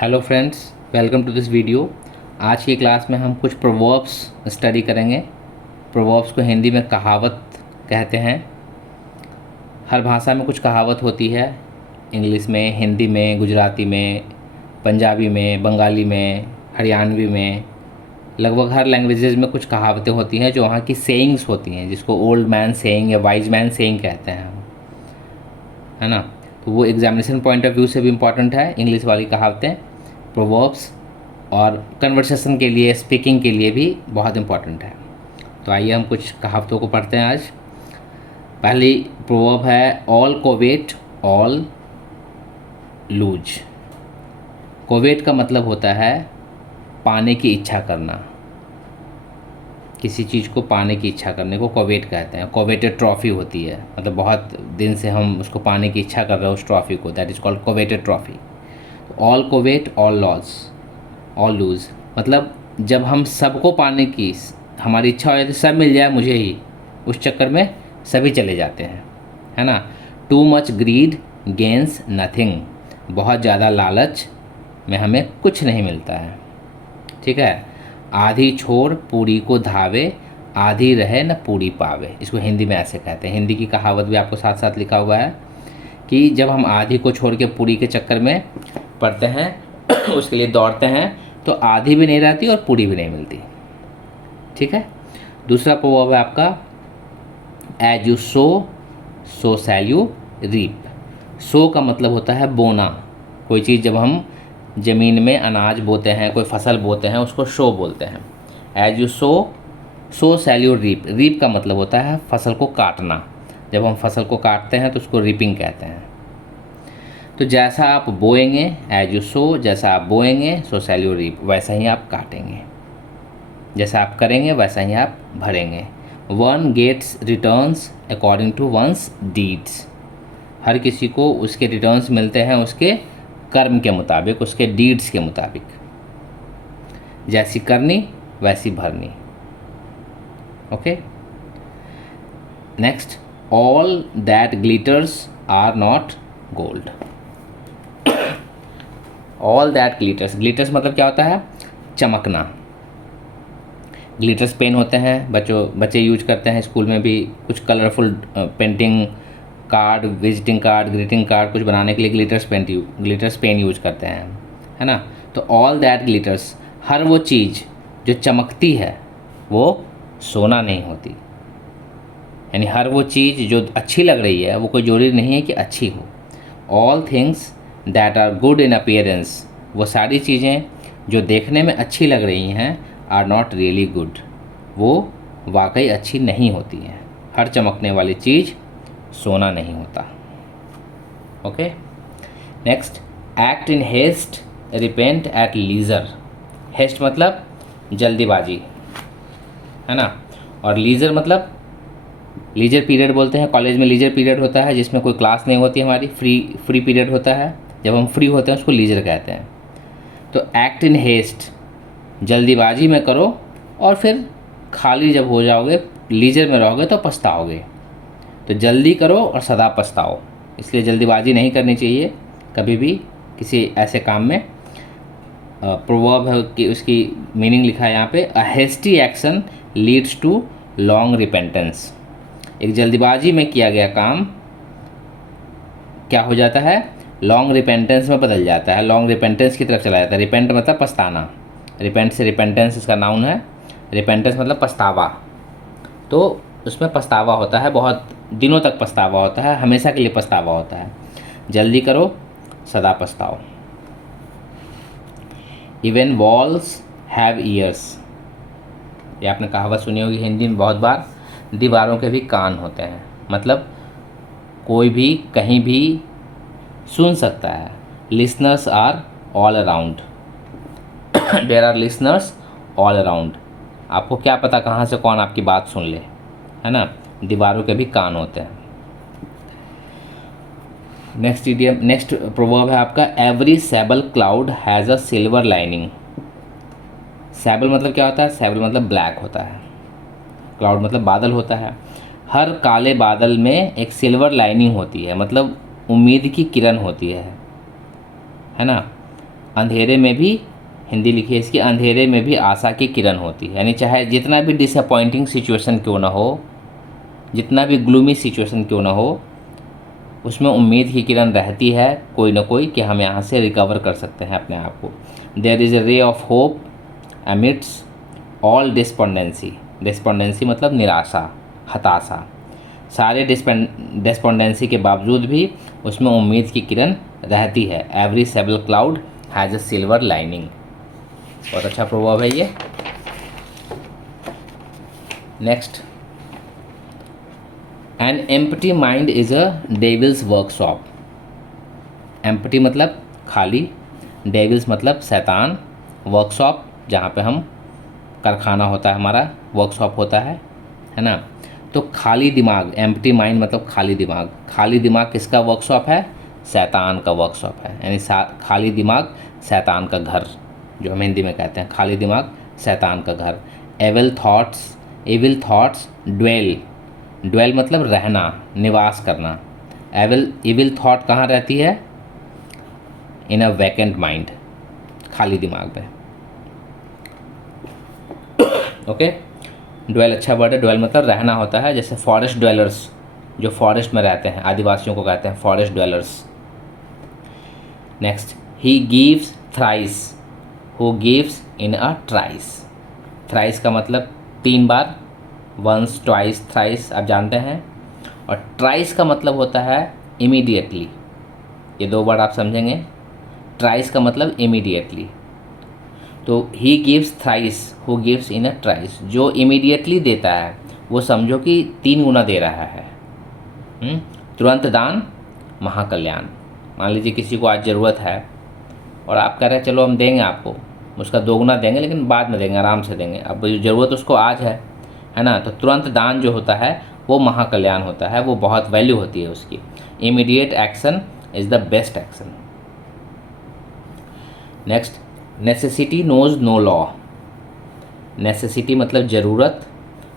Hello friends, welcome to this video. आज की class में हम कुछ प्रोवर्ब्स स्टडी करेंगे। प्रोवर्ब्स को हिंदी में कहावत कहते हैं। हर भाषा में कुछ कहावत होती है। इंग्लिश में, हिंदी में, गुजराती में, पंजाबी में, बंगाली में, हरियाणवी में, लगभग हर लैंग्वेजेस में कुछ कहावतें होती हैं जो वहाँ की सेइंग्स होती हैं, जिसको ओल्ड मैन सेइंग या वाइज मैन सेइंग कहते हैं हम, है ना। तो वो एग्जामिनेशन पॉइंट ऑफ व्यू से भी इम्पॉर्टेंट है इंग्लिश वाली कहावतें, प्रोवर्ब्स, और कन्वर्सेशन के लिए, स्पीकिंग के लिए भी बहुत इम्पॉर्टेंट है। तो आइए हम कुछ कहावतों को पढ़ते हैं आज। पहली प्रोवर्ब है ऑल कोवेट ऑल लूज। कोवेट का मतलब होता है पाने की इच्छा करना। किसी चीज़ को पाने की इच्छा करने को कोवेट कहते हैं। कोवेटेड ट्रॉफ़ी होती है, मतलब बहुत दिन से हम उसको पाने की इच्छा कर रहे हैं उस ट्रॉफ़ी को, that is called coveted trophy. All covet all loss all lose, मतलब जब हम सबको पाने की हमारी इच्छा हो जाती है, सब मिल जाए मुझे ही, उस चक्कर में सभी चले जाते हैं, है ना। Too much greed gains nothing, बहुत ज़्यादा लालच में हमें कुछ नहीं मिलता है, ठीक है। आधी छोड़ पूरी को धावे, आधी रहे न पूरी पावे, इसको हिंदी में ऐसे कहते हैं। हिंदी की कहावत भी आपको साथ साथ लिखा हुआ है कि जब हम आधी को छोड़ के पूरी के चक्कर में पड़ते हैं उसके लिए दौड़ते हैं, तो आधी भी नहीं रहती और पूरी भी नहीं मिलती, ठीक है। दूसरा प्रोवर्ब है आपका as you sow so shall you reap. Sow का मतलब होता है बोना। कोई चीज़ जब हम ज़मीन में अनाज बोते हैं, कोई फसल बोते हैं, उसको शो बोलते हैं। As you sow so shall you reap. Reap का मतलब होता है फसल को काटना। जब हम फसल को काटते हैं तो उसको रीपिंग कहते हैं। तो जैसा आप बोएंगे, एज यू सो, जैसा आप बोएंगे सो शैल यू रीप, वैसा ही आप काटेंगे। जैसा आप करेंगे वैसा ही आप भरेंगे। One gets returns according to one's deeds. हर किसी को उसके रिटर्न्स मिलते हैं उसके कर्म के मुताबिक, उसके डीड्स के मुताबिक। जैसी करनी वैसी भरनी। Okay, next, all that glitters are not gold. All that glitters, glitters मतलब क्या होता है? चमकना। ग्लिटर्स पेन होते हैं, बच्चे यूज करते हैं स्कूल में भी, कुछ colourful painting card, visiting card, greeting card कुछ बनाने के लिए ग्लिटर्स पेन यूज करते हैं, है ना। तो ऑल दैट ग्लिटर्स, हर वो चीज़ जो चमकती है वो सोना नहीं होती। यानी हर वो चीज़ जो अच्छी लग रही है वो कोई जरूरी नहीं है कि अच्छी हो। All things that are good in appearance, वो सारी चीज़ें जो देखने में अच्छी लग रही हैं, आर नॉट रियली गुड, वो वाकई अच्छी नहीं होती हैं। हर चमकने वाली चीज़ सोना नहीं होता। Okay, next, act in haste repent at leisure. Haste मतलब जल्दीबाजी, है ना, और लीजर मतलब लीजर पीरियड बोलते हैं। कॉलेज में लीजर पीरियड होता है जिसमें कोई क्लास नहीं होती, हमारी फ्री पीरियड होता है। जब हम फ्री होते हैं उसको लीजर कहते हैं। तो एक्ट इन हेस्ट, जल्दीबाजी में करो, और फिर खाली जब हो जाओगे, लीजर में रहोगे तो पछताओगे। तो जल्दी करो और सदा पछताओ, इसलिए जल्दीबाजी नहीं करनी चाहिए कभी भी किसी ऐसे काम में। प्रोवर्ब है कि उसकी मीनिंग लिखा है यहाँ पे, a hasty action leads to long repentance. एक जल्दीबाजी में किया गया काम क्या हो जाता है? लॉन्ग रिपेंटेंस में बदल जाता है, लॉन्ग रिपेंटेंस की तरफ चला जाता है। रिपेंट मतलब पछताना, रिपेंट से रिपेंटेंस इसका नाउन है। रिपेंटेंस मतलब पछतावा, तो उसमें पछतावा होता है, बहुत दिनों तक पछतावा होता है, हमेशा के लिए पछतावा होता है। जल्दी करो, सदा पछताओ। इवन वॉल्स हैव ईयर्स, ये आपने कहावत सुनी होगी हिंदी में बहुत बार, दीवारों के भी कान होते हैं। मतलब कोई भी कहीं भी सुन सकता है। Listeners are all around, there are listeners all around. आपको क्या पता कहाँ से कौन आपकी बात सुन ले, है ना। दीवारों के भी कान होते हैं। नेक्स्ट प्रोवर्ब है आपका, every sable cloud has a silver lining. Sable मतलब क्या होता है? सैबल मतलब ब्लैक होता है, क्लाउड मतलब बादल होता है। हर काले बादल में एक सिल्वर लाइनिंग होती है, मतलब उम्मीद की किरण होती है ना। अंधेरे में भी, हिंदी लिखिए इसकी, अंधेरे में भी आशा की किरण होती है। यानी चाहे जितना भी डिसअपॉइंटिंग सिचुएशन क्यों ना हो, जितना भी ग्लूमी सिचुएशन क्यों ना हो, उसमें उम्मीद की किरण रहती है कोई ना कोई, कि हम यहाँ से रिकवर कर सकते हैं अपने आप को। There is a ray of hope emits all despondency. Despondency मतलब निराशा, हताशा। सारे डिस्पोंडेंसी के बावजूद भी उसमें उम्मीद की किरण रहती है। Every sable cloud has a silver lining. बहुत अच्छा प्रभाव है ये। Next, an empty mind is a devil's workshop. Empty मतलब खाली, डेविल्स मतलब शैतान, वर्कशॉप जहाँ पे हम कारखाना होता है हमारा, वर्कशॉप होता है ना। तो खाली दिमाग, एम्प्टी माइंड मतलब खाली दिमाग। खाली दिमाग किसका वर्कशॉप है? शैतान का वर्कशॉप है। यानी खाली दिमाग शैतान का घर, जो हम हिंदी में कहते हैं, खाली दिमाग शैतान का घर। Evil thoughts dwell. ड्वेल मतलब रहना, निवास करना। एविल थॉट कहाँ रहती है? इन अ वैकेंट माइंड, खाली दिमाग में। ओके, ड्वेल अच्छा वर्ड है। ड्वेल मतलब रहना होता है। जैसे फॉरेस्ट ड्वेलर्स, जो फॉरेस्ट में रहते हैं, आदिवासियों को कहते हैं forest dwellers. Next, he gives thrice, who gives in a ट्राइस। Thrice का मतलब 3 बार, वंस, ट्वाइस, थ्राइस आप जानते हैं। और ट्राइस का मतलब होता है इमीडिएटली। ये 2 वर्ड आप समझेंगे। ट्राइस का मतलब इमीडिएटली। तो he gives thrice who gives in a trice, जो इमीडिएटली देता है वो समझो कि 3 गुना दे रहा है। तुरंत दान महाकल्याण। मान लीजिए किसी को आज ज़रूरत है और आप कह रहे हैं चलो हम देंगे आपको, उसका 2 गुना देंगे, लेकिन बाद में देंगे, आराम से देंगे। अब ज़रूरत उसको आज है ना। तो तुरंत दान जो होता है वो महाकल्याण होता है, वो बहुत वैल्यू होती है उसकी। Immediate action is the best action. Next, necessity knows no law. Necessity मतलब ज़रूरत,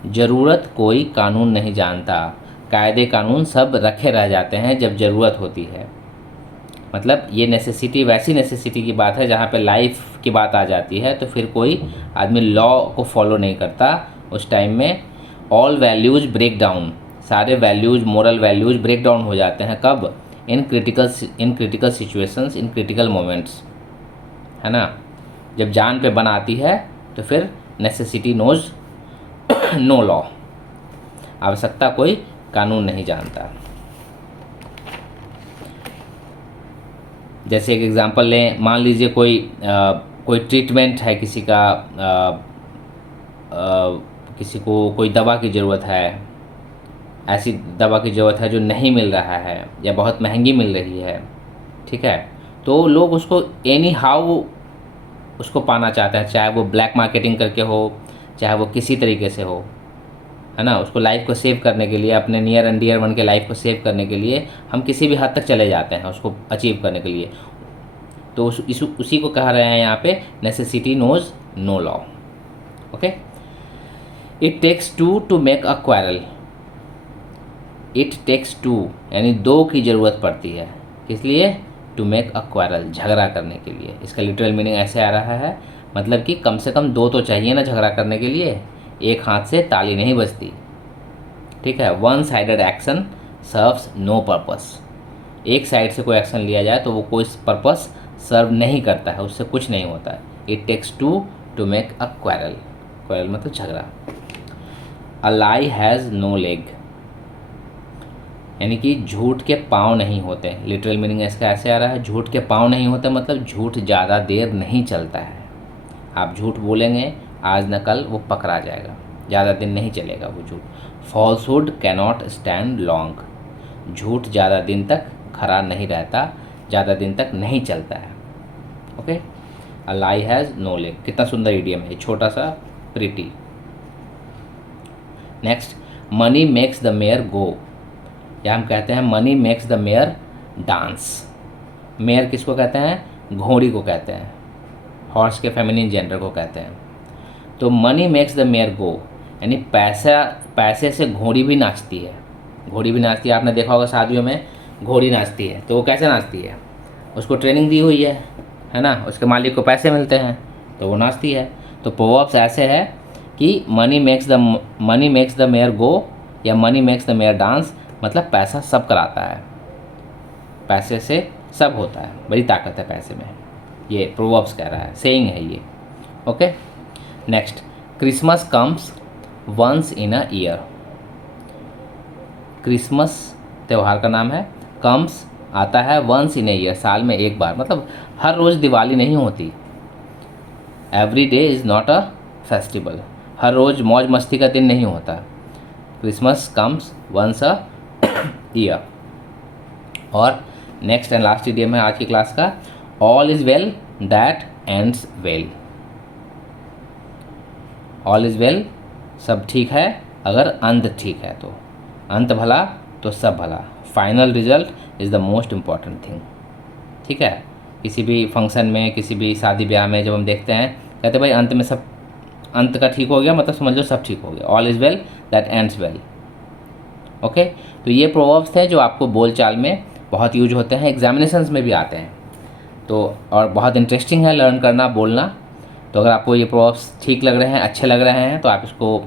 ज़रूरत कोई कानून नहीं जानता। कायदे कानून सब रखे रह जाते हैं जब ज़रूरत होती है। मतलब ये नेसेसिटी वैसी नेसेसिटी की बात है जहाँ पे लाइफ की बात आ जाती है तो फिर कोई आदमी लॉ को फॉलो नहीं करता उस टाइम में। ऑल वैल्यूज़ ब्रेक डाउन, सारे values, moral values break down हो जाते हैं। कब? In critical situations, in critical moments, है ना। जब जान पे बन आती है तो फिर नेसेसिटी नोज नो लॉ, आवश्यकता कोई कानून नहीं जानता। जैसे एक एग्जांपल लें, मान लीजिए कोई ट्रीटमेंट है किसी का, किसी को कोई दवा की ज़रूरत है, ऐसी दवा की ज़रूरत है जो नहीं मिल रहा है या बहुत महंगी मिल रही है, ठीक है। तो लोग उसको एनी हाउ उसको पाना चाहते हैं, चाहे वो ब्लैक मार्केटिंग करके हो, चाहे वो किसी तरीके से हो, है ना। उसको लाइफ को सेव करने के लिए, अपने नियर एंड डियर वन के लाइफ को सेव करने के लिए हम किसी भी हद तक चले जाते हैं उसको अचीव करने के लिए। तो उसी को कह रहे हैं यहाँ पे necessity knows no law. Okay, it takes 2 to make a quarrel. It takes 2 यानी 2 की ज़रूरत पड़ती है, किस लिए? टू मेक अ क्वारल, झगड़ा करने के लिए। इसका लिटरल मीनिंग ऐसे आ रहा है, मतलब कि कम से कम 2 तो चाहिए ना झगड़ा करने के लिए, एक हाथ से ताली नहीं बजती, ठीक है। One sided action serves no purpose. एक साइड से कोई एक्शन लिया जाए तो वो कोई पर्पस सर्व नहीं करता है, उससे कुछ नहीं होता है। It takes 2 to make a quarrel. Quarrel मतलब झगड़ा। A lie has no leg, यानी कि झूठ के पाँव नहीं होते। लिटरल मीनिंग इसका ऐसे आ रहा है, झूठ के पाँव नहीं होते मतलब झूठ ज़्यादा देर नहीं चलता है। आप झूठ बोलेंगे आज न कल वो पकड़ा जाएगा, ज़्यादा दिन नहीं चलेगा वो झूठ। फॉल्सहुड कैनॉट स्टैंड लॉन्ग, झूठ ज़्यादा दिन तक खड़ा नहीं रहता, ज़्यादा दिन तक नहीं चलता है। Okay, a lie has no leg, कितना सुंदर इडियम है, छोटा सा pretty. Next, money makes the mare go, या हम कहते हैं money makes the mare dance. Mare किसको कहते हैं? घोड़ी को कहते हैं, हॉर्स के फेमिनिन जेंडर को कहते हैं। तो मनी मेक्स द मेयर गो यानी पैसे से घोड़ी भी नाचती है। घोड़ी भी नाचती है, आपने देखा होगा शादियों में घोड़ी नाचती है। तो वो कैसे नाचती है? उसको ट्रेनिंग दी हुई है है ना, उसके मालिक को पैसे मिलते हैं तो वो नाचती है। तो प्रोवर्ब्स ऐसे है कि money makes the mare go या money makes the mare dance, मतलब पैसा सब कराता है, पैसे से सब होता है, बड़ी ताकत है पैसे में, ये प्रोवर्ब्स कह रहा है, सेइंग है ये। Okay, next, Christmas comes once in a year. Christmas त्यौहार का नाम है, कम्स आता है, वंस इन अ ईयर साल में एक बार, मतलब हर रोज़ दिवाली नहीं होती। Every day is not a festival, हर रोज़ मौज मस्ती का दिन नहीं होता। Christmas comes once a year. और नेक्स्ट एंड लास्ट इडियम है आज की क्लास का, all is well that ends well. All is well, सब ठीक है अगर अंत ठीक है, तो अंत भला तो सब भला। Final result is the most important thing. ठीक है, किसी भी फंक्शन में, किसी भी शादी ब्याह में जब हम देखते हैं, कहते भाई अंत में सब, अंत का ठीक हो गया मतलब समझ लो सब ठीक हो गया, all is well that ends well. Okay, तो ये प्रोवर्ब्स थे जो आपको बोलचाल में बहुत यूज होते हैं, एग्जामिनेशंस में भी आते हैं, तो और बहुत इंटरेस्टिंग है लर्न करना, बोलना। तो अगर आपको ये प्रोवर्ब्स ठीक लग रहे हैं, अच्छे लग रहे हैं, तो आप इसको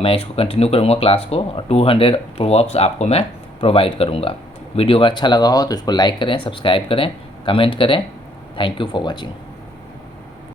मैं इसको कंटिन्यू करूँगा क्लास को, और 200 प्रोवर्ब्स आपको मैं प्रोवाइड करूँगा। वीडियो अगर अच्छा लगा हो तो इसको लाइक करें, सब्सक्राइब करें, कमेंट करें। Thank you for watching.